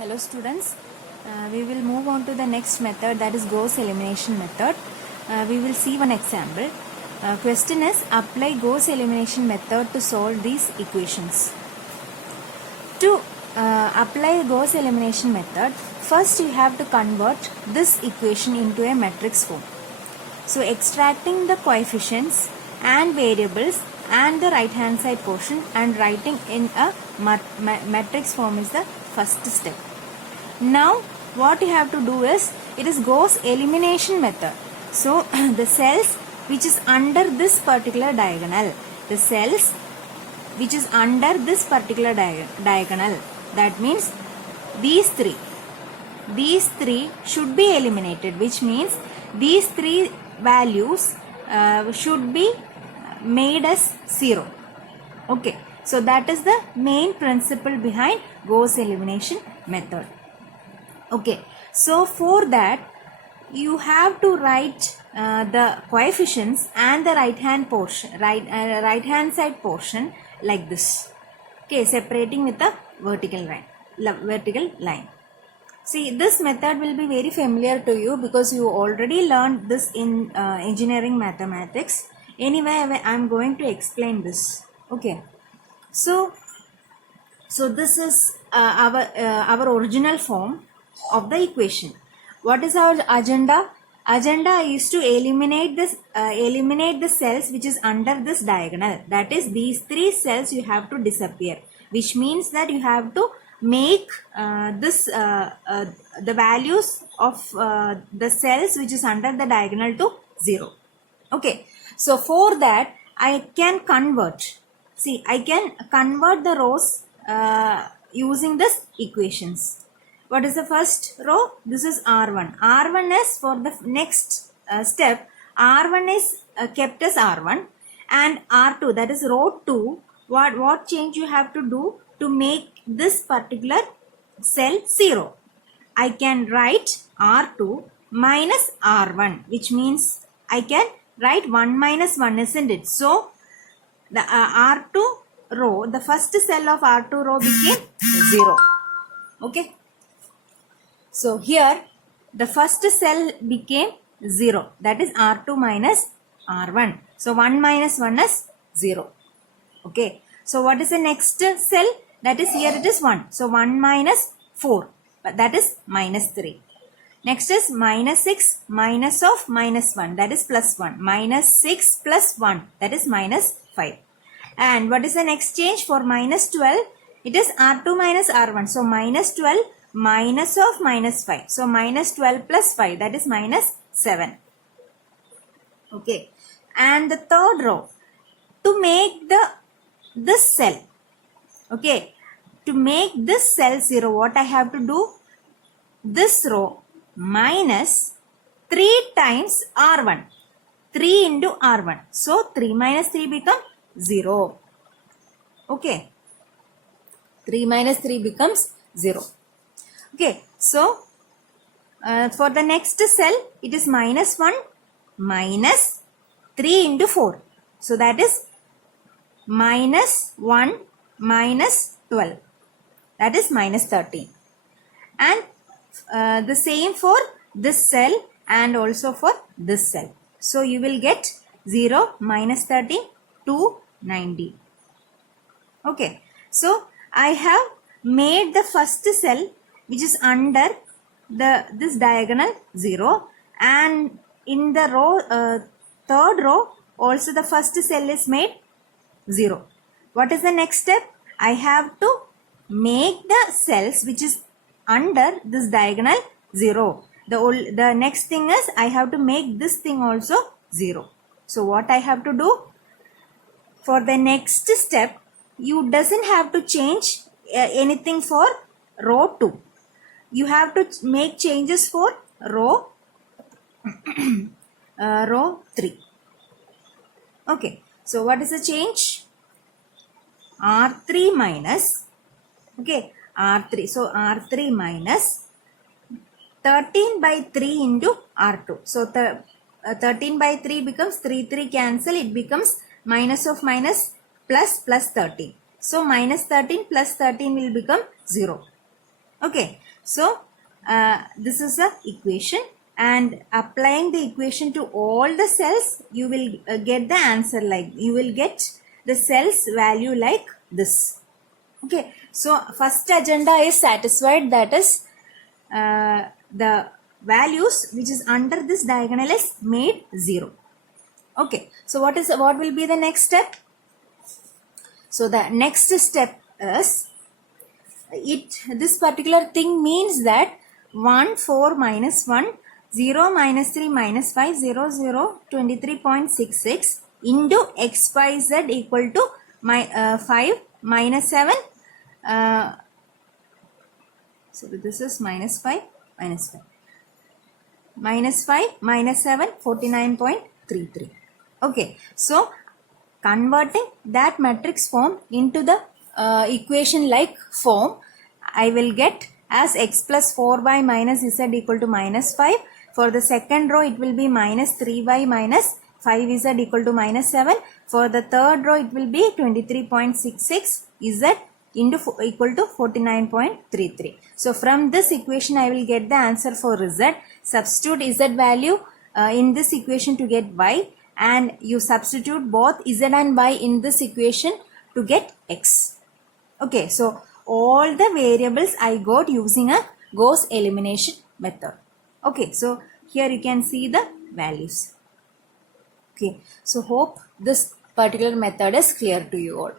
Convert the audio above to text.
Hello students, we will move on to the next method, that is Gauss elimination method. We will see one example. Question is, apply Gauss elimination method to solve these equations. To apply Gauss elimination method, first you have to convert this equation into a matrix form. So extracting the coefficients and variables and the right hand side portion and writing in a matrix form is the first step. Now what you have to do is, it is Gauss elimination method. So the cells which is under this particular diagonal, the cells which is under this particular diagonal, that means these three should be eliminated, which means these three values should be made as 0. Okay, so that is the main principle behind Gauss elimination method. Okay, so for that you have to write the coefficients and the right hand hand side portion like this. Okay, separating with a vertical line. See, this method will be very familiar to you because you already learned this in engineering mathematics. Anyway, I am going to explain this. Okay, so this is our original form of the equation. What is our agenda? Agenda is to eliminate the cells which is under this diagonal. That is, these three cells you have to disappear, which means that you have to make the values of the cells which is under the diagonal to 0. Okay, so for that I can convert. See, I can convert the rows using this equations. What is the first row? This is R1. R1 is for the next step. R1 is kept as R1, and R2, that is row 2. What change you have to do to make this particular cell 0? I can write R2 minus R1, which means I can write 1 minus 1, isn't it? So the R2 row, the first cell of R2 row became 0. Okay. So here the first cell became 0, that is R2 minus R1. So 1 minus 1 is 0. Okay. So what is the next cell? That is, here it is 1. So 1 minus 4, but that is minus 3. Next is minus 6 minus of minus 1, that is plus 1. Minus 6 plus 1, that is minus 5. And what is the next change for minus 12? It is R2 minus R1. So minus 12 minus of minus 5. So minus 12 plus 5, that is minus 7. Okay. And the third row, to make this cell, okay, to make this cell 0, what I have to do? This row minus 3 times R1. 3 into R1. So 3 minus 3 become 0. Okay. 3 minus 3 becomes 0. Okay, so for the next cell, it is minus 1 minus 3 into 4. So that is minus 1 minus 12. That is minus 13. And the same for this cell and also for this cell. So you will get 0 minus 13 to 90. Okay, so I have made the first cell which is under this diagonal 0, and in the row third row also the first cell is made 0. What is the next step? I have to make the cells which is under this diagonal 0. The next thing is, I have to make this thing also 0. So what I have to do? For the next step, you doesn't have to change anything for row 2. You have to make changes for row 3. Okay, so what is the change? R3 minus, okay, R3. So R3 minus 13 by 3 into R2. So 13 by 3 becomes 3 cancel. It becomes minus of minus plus 13. So minus 13 plus 13 will become 0. Okay. So this is the equation, and applying the equation to all the cells, you will get the answer like, you will get the cells value like this. Okay, so first agenda is satisfied, that is the values which is under this diagonal is made 0. Okay, so what will be the next step? So the next step is, this particular thing means that 1, 4, minus 1, 0, minus 3, minus 5, 0, 0, 23.66 into x, y, z equal to 5, minus 7. So this is minus 5, minus 5. Minus 5, minus 7, 49.33. Okay, so converting that matrix form into the equation like form, I will get as x plus 4y minus z equal to minus 5. For the second row, it will be minus 3y minus 5z equal to minus 7. For the third row, it will be 23.66 z into equal to 49.33. So from this equation, I will get the answer for z. Substitute z value in this equation to get y, and you substitute both z and y in this equation to get x. Okay, so all the variables I got using a Gauss elimination method. Okay, so here you can see the values. Okay, so hope this particular method is clear to you all.